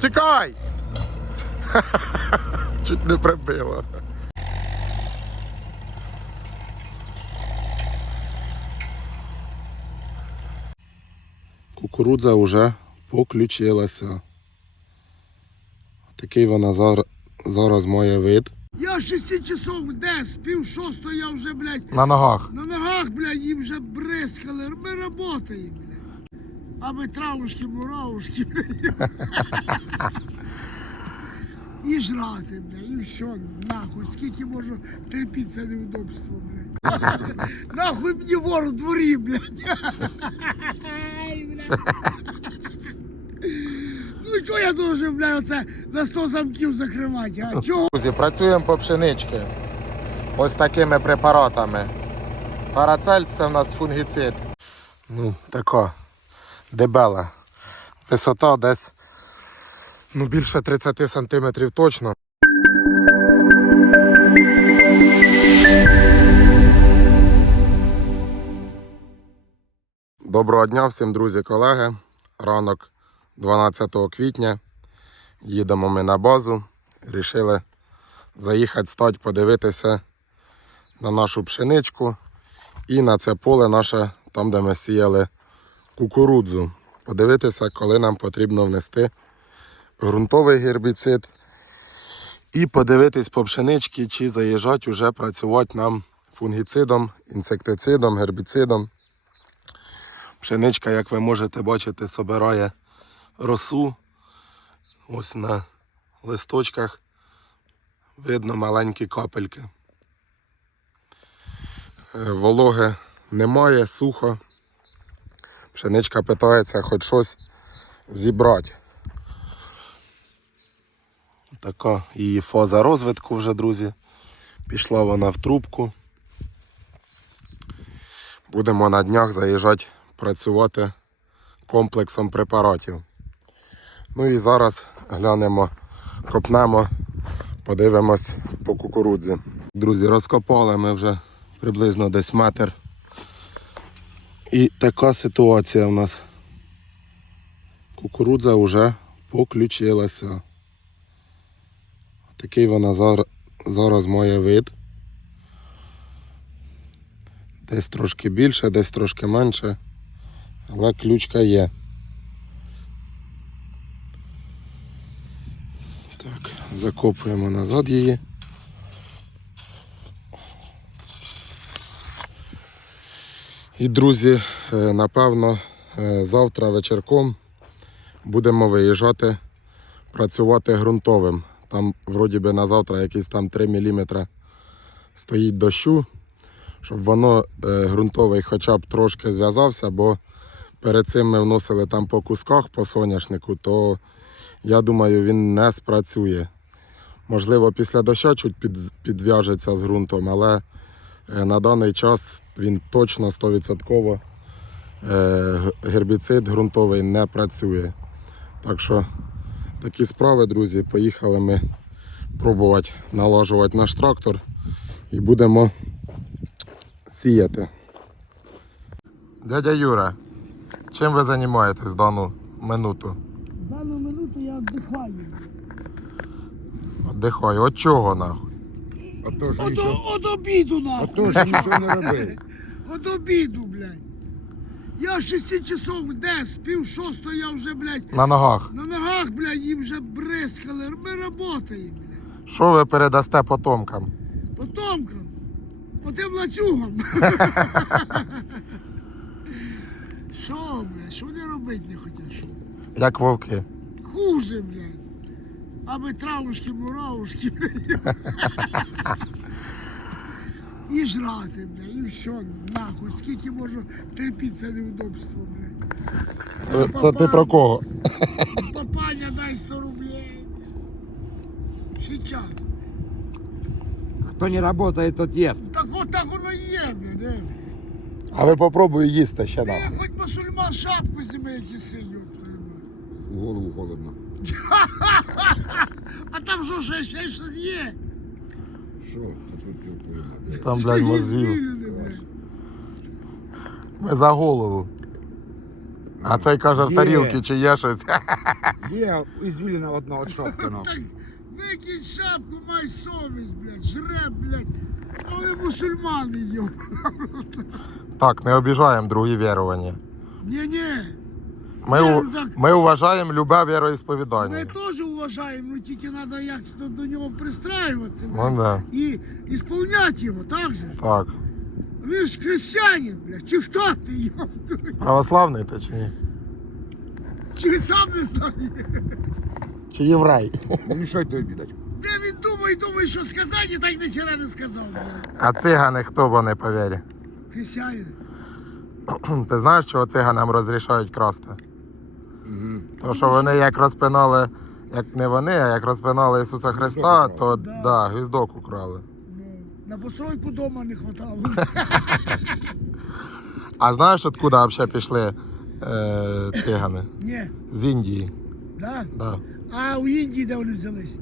Тікай! Чуть не прибило. Кукурудза вже поключилася. Такий вона зараз, зараз має вид. Я 6 часов де, з пів шостого я вже, блядь, На ногах. на ногах, блядь, їм вже бризкали. Ми работаємо, блядь. А ми травушки, муравушки. І жрати, блядь, і все, нахуй. Скільки можу терпіти це неудобство, блядь. Нахуй мені вор у дворі, блядь. Ну і чого я должен, блядь, оце на 100 замків закривати, а? Чого? Друзі, працюємо по пшенички. Ось такими препаратами. Парацельс це в нас фунгіцид. Ну, така дебела. Висота десь ну, більше 30 сантиметрів точно. Доброго дня всім, друзі, колеги. Ранок 12 квітня. Їдемо ми на базу. Рішили заїхати стати, подивитися на нашу пшеничку і на це поле наше, там, де ми сіяли кукурудзу. Подивитися, коли нам потрібно внести ґрунтовий гербіцид. І подивитись по пшеничці, чи заїжджати вже працювати нам фунгіцидом, інсектицидом, гербіцидом. Пшеничка, як ви можете бачити, собирає росу. Ось на листочках видно маленькі капельки. Е, Вологи немає, сухо. Пшеничка питається хоч щось зібрати. Така її фаза розвитку вже, друзі. Пішла вона в трубку. Будемо на днях заїжджати працювати комплексом препаратів. Ну і зараз глянемо, копнемо, подивимось по кукурудзі. Друзі, розкопали ми вже приблизно десь метр. І така ситуація в нас. Кукурудза вже поключилася. Такий вона зараз, зараз має вид. Десь трошки більше, десь трошки менше, але ключка є. Так, закопуємо назад її. І, друзі, е, напевно, е, завтра вечірком будемо виїжджати працювати ґрунтовим. Там, вроді би, на завтра якісь там 3 мм стоїть дощу, щоб воно е, ґрунтовий хоча б трошки зв'язався, бо перед цим ми вносили там по кусках по соняшнику, то я думаю, він не спрацює. Можливо, після дощу чуть підв'яжеться з ґрунтом, але на даний час він точно 100% е, гербіцид ґрунтовий не працює. Так що такі справи, друзі, поїхали ми пробувати налажувати наш трактор і будемо сіяти. Дядя Юра, чим ви займаєтесь дану минуту? Дану минуту я віддихаю. Отдихай, от чого нахуй? А то ж От, нічого, от обіду нахуй. то ж нічого не робив. От обіду, блядь. Я 6 часов де, з пів шостого я вже, блядь, На ногах. на ногах, блядь, їм вже бризкали. Ми работаємо, блядь. Що ви передасте потомкам? Потомкам. Отим лацюгам. Що, блядь, що вони робити не хотять, що? Як вовки? Хуже, блядь. А ми травушки, муравушки. І жрати, блядь, і все, нахуй. Скільки можу терпіти це неудобство, блядь. Це, це ти про кого? Папаня, дай 100 рублей. Сейчас. Хто не працює, тот їсть. Так от так воно є, блядь. е. А ви попробуй їсти ще Ти хоч мусульман шапку зніми, як іси, ёптаю. У голову холодно. А там що, ще, ще щось є? Що? Та тут тепло. Там, блядь, мозів. Люди, блядь. Ми за голову. А цей каже в Є. тарілки чи є щось. Є ізвіліна одна от шапка, нахуй. Так, викинь шапку, май совість, блядь, жре, блядь. А вони мусульмани, йоп. Так, не обіжаємо другі вірування. Ні-ні, Ми, у- ну ми вважаємо любе ми віроісповідання. теж вважаємо, ну тільки треба як до, нього пристраюватися. Ну да, І ісполняти його, так же? ж? так. Він ж християнин, блядь, чи хто ти, йоп? Православний ти чи ні? Чи сам не знаєш? Чи єврей? Ну що й тобі бідать? Де він думає, думає, що сказати, і так ніхера не сказав, блядь. А цигани хто вони повірі? Християнин. Ти знаєш, чого циганам розрішають красти? Угу. Тому що вони як розпинали, як не вони, а як розпинали Ісуса Христа, то Да. да, гвіздок украли. Ну, на постройку дома не хватало. А знаєш, откуда взагалі пішли е, цигани? Ні, З Індії. да? Да. А у Індії де вони взялись?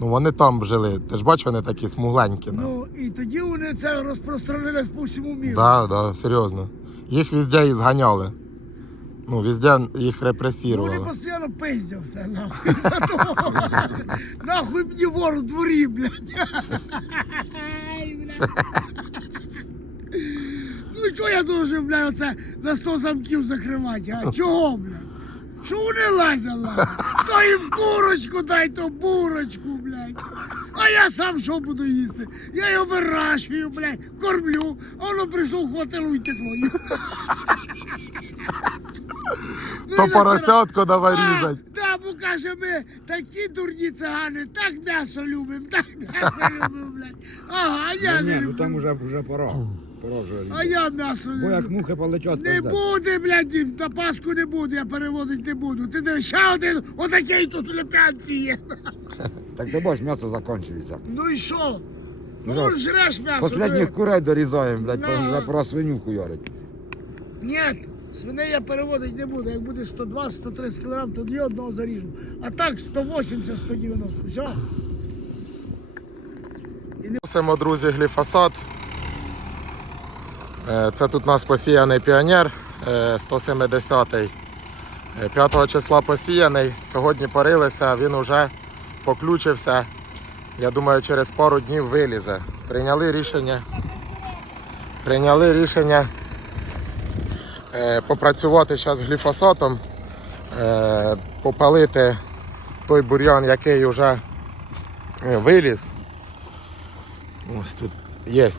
Ну вони там жили. Ти ж бачиш, вони такі смугленькі. Ну. Ну, і тоді вони це розпространились по всьому міру. Да, да, серйозно. Їх везде і зганяли. Ну, везде їх Ну, Вони постійно пиздять все, нахуй. Нахуй мені вор у дворі, блядь. Ну і чого я должен, блядь, оце на 100 замків закривати, а? Чого, блядь? Що вони лазять, То їм курочку дай, то бурочку, блядь. А я сам що буду їсти? Я його вирощую, блядь, кормлю, а воно прийшло, хватило і текло. То поросятку давай різать. Да, бо каже, ми такі дурні цигани, так м'ясо любимо, так м'ясо любимо, блядь. Ага, а я Ні, не ну люблю. там уже, вже пора. Пора вже. А я м'ясо Бо не як люблю. мухи полетять, Не буде, блядь, на Пасху не буде, я переводити не буду. Ти дивись, ще один отакий тут в Лепянці є. Так ти бачиш, м'ясо закінчується. Ну і що? Ну, Ну, жреш м'ясо. Последніх курей дорізаємо, блядь, Ну. вже пора свиню хуярить. Ні, свиней я переводити не буду. Як буде 120-130 кг, тоді одного заріжу. А так 180-190. Все. Просимо, друзі, гліфосат. Е, Це тут у нас посіяний піонер е, 170-й. Е, 5 числа посіяний. Сьогодні порилися, він вже поключився. Я думаю, через пару днів вилізе. Прийняли рішення. Прийняли рішення е, попрацювати зараз гліфосатом, е, попалити той бур'ян, який вже е, виліз. Ось тут є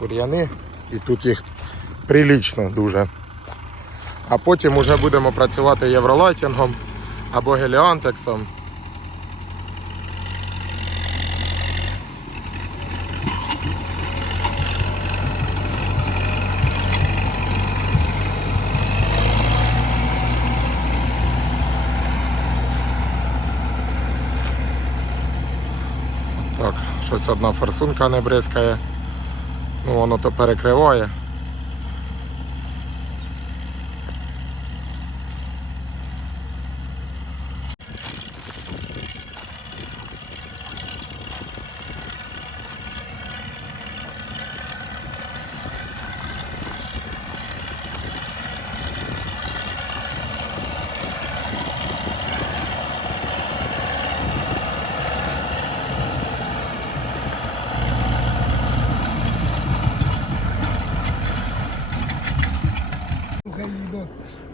бур'яни, і тут їх прилічно дуже. А потім вже будемо працювати євролайтінгом або геліантексом. Так, щось одна форсунка не бризкає. Ну, воно то перекриває.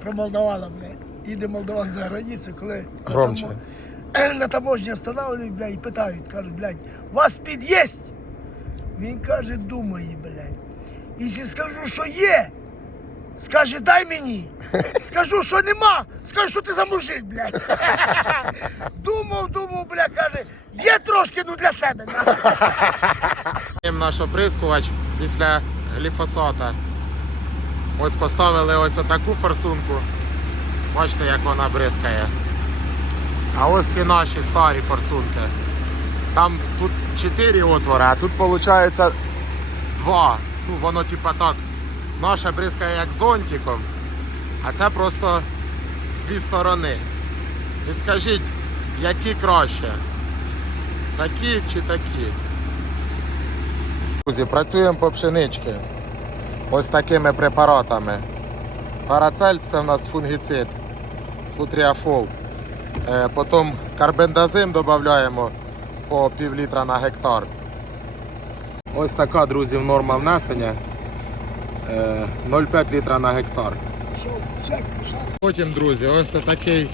Про Молдавана, блядь. Їде Молдаван за границю, коли на Громче. на таможні останавливають, блядь, і питають, кажуть, блядь, у вас під'їзд? Він каже, думає, блядь. Якщо скажу, що є, скаже, дай мені. Скажу, що нема, скажу, що ти за мужик, блядь. Думав, думав, блядь, каже, є трошки, ну для себе. наш оприскувач після гліфосата. Ось поставили ось отаку форсунку. Бачите, як вона бризкає. А ось ці наші старі форсунки. Там тут 4 отвори, а тут виходить 2. Ну воно типа так. Наша бризкає як зонтиком, а це просто дві сторони. Підскажіть, які краще? Такі чи такі? Друзі, працюємо по пшенички. Ось такими препаратами. Парацельс це в нас фунгіцид. флутріафол. Е, Потім карбендазим додаємо по пів літра на гектар. Ось така, друзі, норма внесення. Е, 0,5 літра на гектар. Потім, друзі, ось такий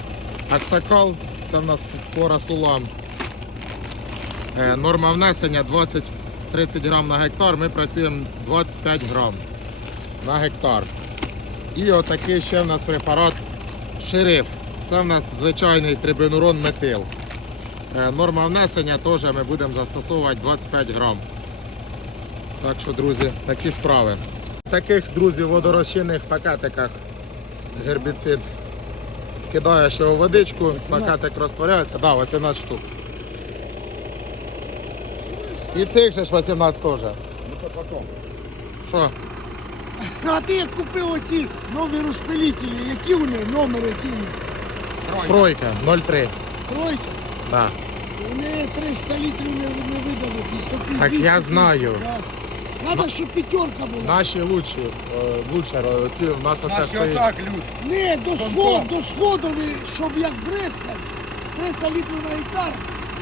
аксакал. Це в нас фора сулам. Е, Норма внесення 20-30 грам на гектар. Ми працюємо 25 грам на гектар. І отакий ще в нас препарат шериф. Це в нас звичайний трибенурон метил. Е, Норма внесення теж ми будемо застосовувати 25 грам. Так що, друзі, такі справи. В таких, друзі, водорозчинних пакетиках гербіцид. Кидаєш його в водичку, пакетик розтворяється, да, 18 штук. І цих же ж 18 теж. Ну, потом. Що? А ти як купив оті нові розпилителі, які вони, номери є? Тройка, 0,3. Тройка. Да. Вони 300 літрів не, не видадуть, і 150. Так я знаю. Треба, щоб п'ятерка була. Наші лучші, е, лучше, е, ці в нас оце Наши стоїть. так, люди. Не, до сходу, до сходу, щоб як бризкать, 300 літрів на гектар,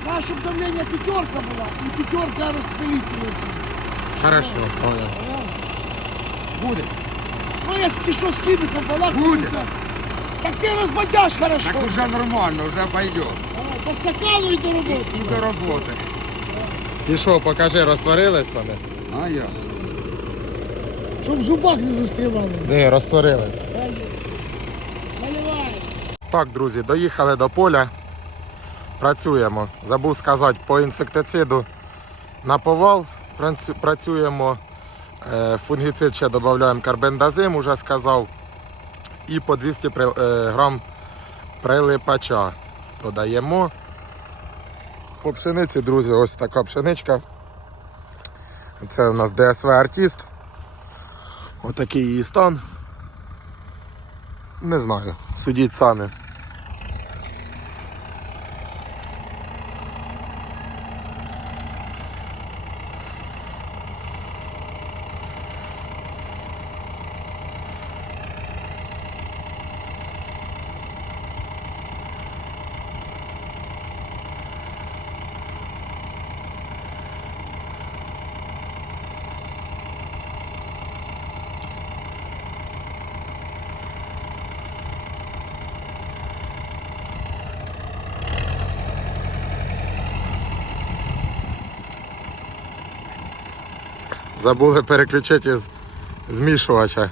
треба, щоб давлення п'ятерка була, і п'ятерка розпилителів. Хорошо, понял. Будет. Ну, я тільки що з хіміком балакаю. Буде. так. Так ти розбадяш хорошо. Так уже нормально, уже пойдет. А, По стакану і до роботи. И до работы. І що, покажи, розтворились вони? А я. Щоб в зубах не застрівало. Де, розтворились. Заливай. Так, друзі, доїхали до поля. Працюємо. Забув сказати по інсектициду на повал. Працюємо. Е, Фунгіцид ще додаємо карбендазим, уже сказав. І по 200 е, грам прилипача додаємо. По пшениці, друзі, ось така пшеничка. Це у нас ДСВ Артіст. Отакий її стан. Не знаю, судіть самі. Забули переключити з змішувача.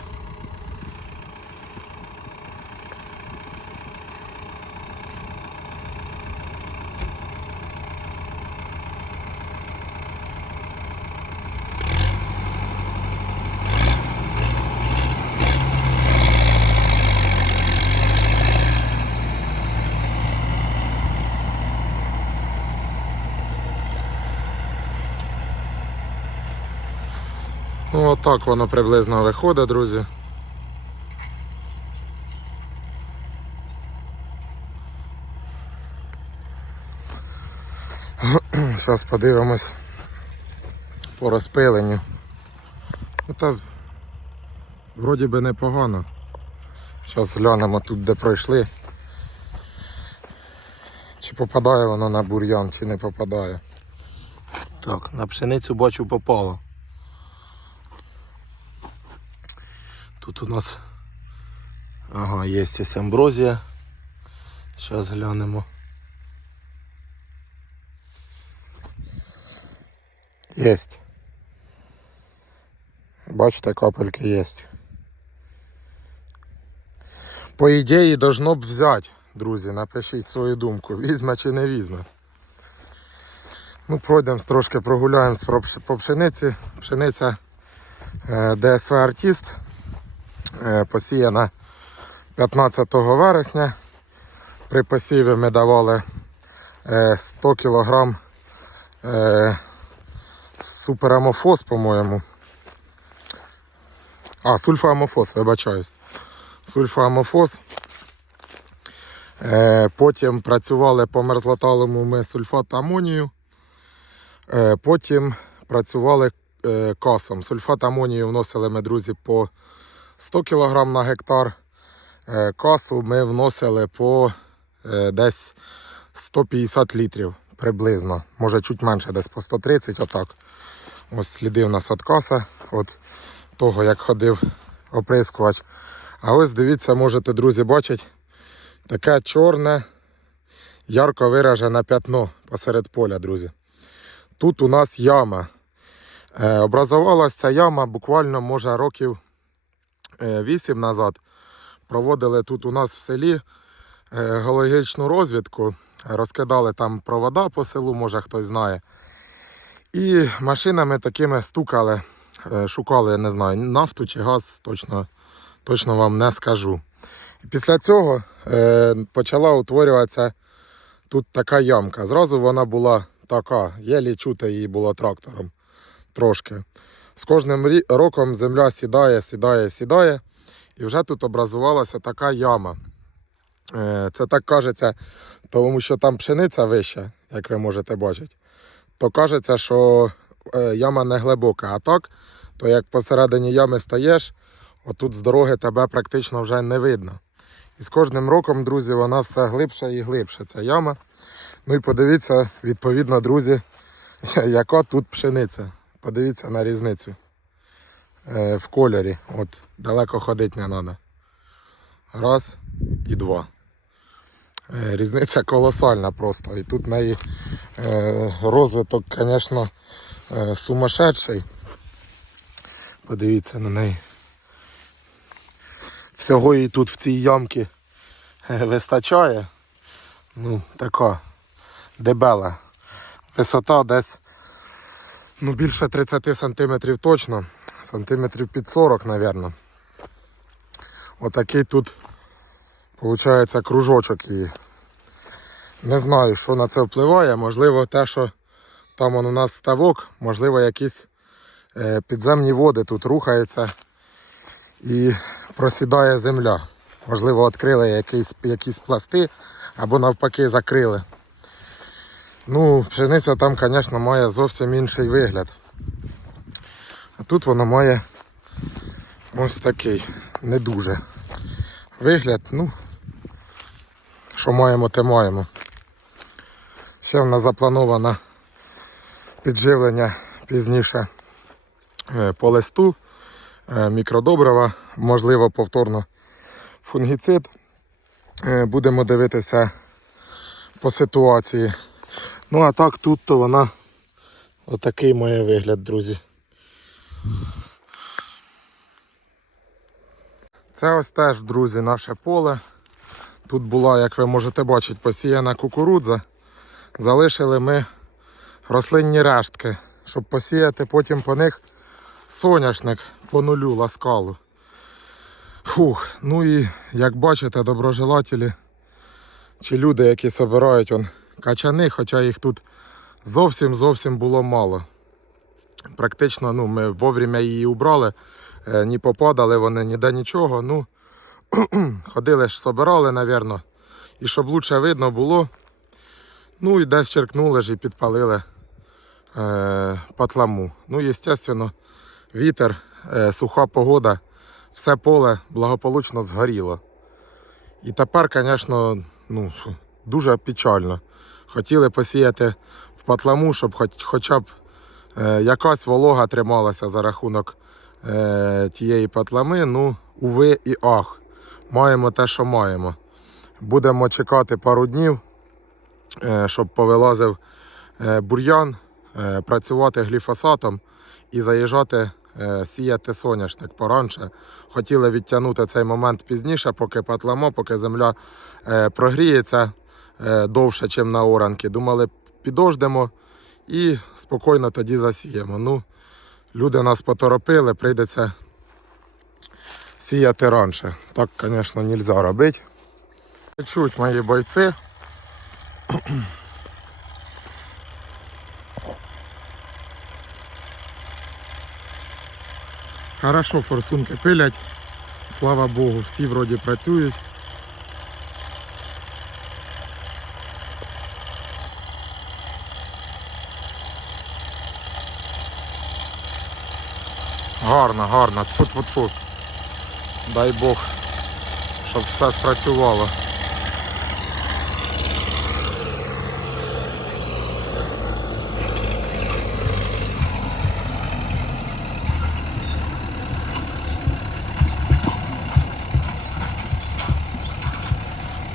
Отак воно приблизно виходить, друзі. Зараз подивимось по розпиленню. Ну, та вроді би непогано. Зараз глянемо тут, де пройшли. Чи попадає воно на бур'ян, чи не попадає. Так, на пшеницю бачу попало. Тут у нас ага, є ось амброзія. Зараз глянемо. Єсть. Бачите, капельки є. По ідеї должно б взяти, друзі, напишіть свою думку, візьме чи не візьме. Ну, пройдемо трошки прогуляємось по пшениці. Пшениця е, ДСВ Артіст посіяна 15 вересня. При посіві ми давали е, 100 кг е, суперамофос, по-моєму. А, сульфоамофос, вибачаюсь. Сульфоамофос. Е, Потім працювали по мерзлоталому ми сульфат амонію. Е, Потім працювали е, касом. Сульфат амонію вносили ми, друзі, по 100 кг на гектар. Е, Касу ми вносили по е, десь 150 літрів приблизно. Може чуть менше, десь по 130, отак. Ось сліди в нас від каса, от того, як ходив оприскувач. А ось дивіться, можете, друзі, бачити, таке чорне, ярко виражене п'ятно посеред поля, друзі. Тут у нас яма. Е, образувалася ця яма буквально, може, років 8 назад. Проводили тут у нас в селі е, геологічну розвідку. Розкидали там провода по селу, може хтось знає. І машинами такими стукали, е, шукали, не знаю, нафту чи газ, точно, точно вам не скажу. Після цього е, почала утворюватися тут така ямка. Зразу вона була така, єлі чути її було трактором трошки. З кожним роком земля сідає, сідає, сідає. І вже тут образувалася така яма. Е, Це так кажеться, тому що там пшениця вища, як ви можете бачити. То кажеться, що е, яма не глибока. А так, то як посередині ями стаєш, отут з дороги тебе практично вже не видно. І з кожним роком, друзі, вона все глибше і глибше, ця яма. Ну і подивіться, відповідно, друзі, яка тут пшениця. Подивіться на різницю е, в кольорі. От, далеко ходити не треба. Раз і два. Е, Різниця колосальна просто. І тут неї розвиток, звісно, е, сумасшедший. Подивіться на неї. Всього їй тут в цій ямці вистачає. Ну, така дебела. Висота десь ну, більше 30 сантиметрів точно. Сантиметрів під 40, мабуть. Отакий тут, виходить, кружочок її. Не знаю, що на це впливає. Можливо, те, що там у нас ставок, можливо, якісь е, підземні води тут рухаються і просідає земля. Можливо, відкрили якісь, якісь пласти або навпаки закрили. Ну, пшениця там, звісно, має зовсім інший вигляд. А тут вона має ось такий, не дуже вигляд. Ну, що маємо, те маємо. Ще в нас заплановано підживлення пізніше е, по листу, е, мікродобрива, можливо, повторно фунгіцид. Е, Будемо дивитися по ситуації. Ну а так тут то вона отакий має вигляд, друзі. Це ось теж, друзі, наше поле. Тут була, як ви можете бачити, посіяна кукурудза. Залишили ми рослинні рештки, щоб посіяти потім по них соняшник по нулю ласкалу. Фух, ну і як бачите, доброжелателі чи люди, які збирають он, качани, хоча їх тут зовсім зовсім було мало. Практично ну, ми вовремя її убрали, е, ні попадали вони ніде нічого. Ну, ходили ж, собирали, напевно. І щоб лучше видно було, ну і десь черкнули ж і підпалили е, патламу. Ну, звісно, вітер, е, суха погода, все поле благополучно згоріло. І тепер, звісно, ну, дуже печально. Хотіли посіяти в патламу, щоб хоч, хоча б е, якась волога трималася за рахунок е, тієї патлами. Ну, уви і ах. Маємо те, що маємо. Будемо чекати пару днів, е, щоб повилазив е, бур'ян, е, працювати гліфосатом і заїжджати, е, сіяти соняшник поранше. Хотіли відтягнути цей момент пізніше, поки патлама, поки земля е, прогріється довше, ніж на оранки. Думали, підождемо і спокійно тоді засіємо. Ну, люди нас поторопили, прийдеться сіяти раніше. Так, звісно, не можна робити. Чуть мої бойці. Хорошо форсунки пилять. Слава Богу, всі вроді працюють. Гарно, гарно. Тьфу-тьфу-тьфу. Дай Бог, щоб все спрацювало.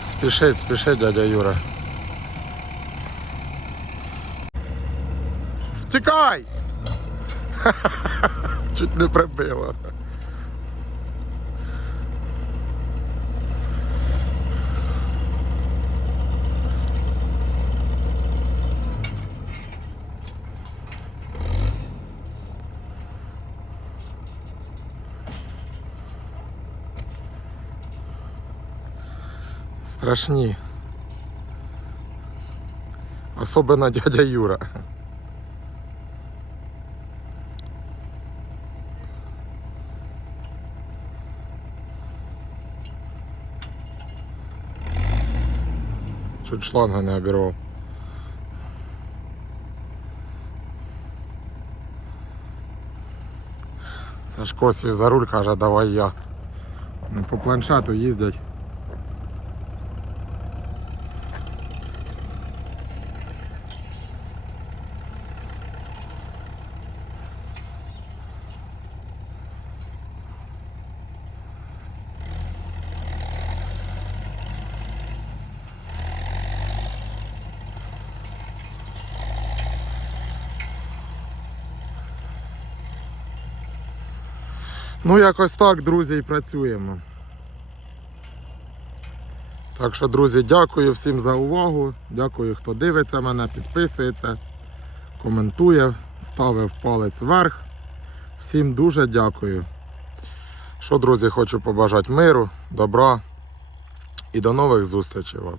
Спішить, спішить, дядя Юра. Не прибило. Страшні. Особенно дядя Юра. Чуть шланга не обірвав. Сашко сів за руль каже, давай я. По планшету їздять. Ну, якось так, друзі, і працюємо. Так що, друзі, дякую всім за увагу. Дякую, хто дивиться мене, підписується, коментує, ставив палець вверх. Всім дуже дякую. Що, друзі, хочу побажати миру, добра і до нових зустрічей вам.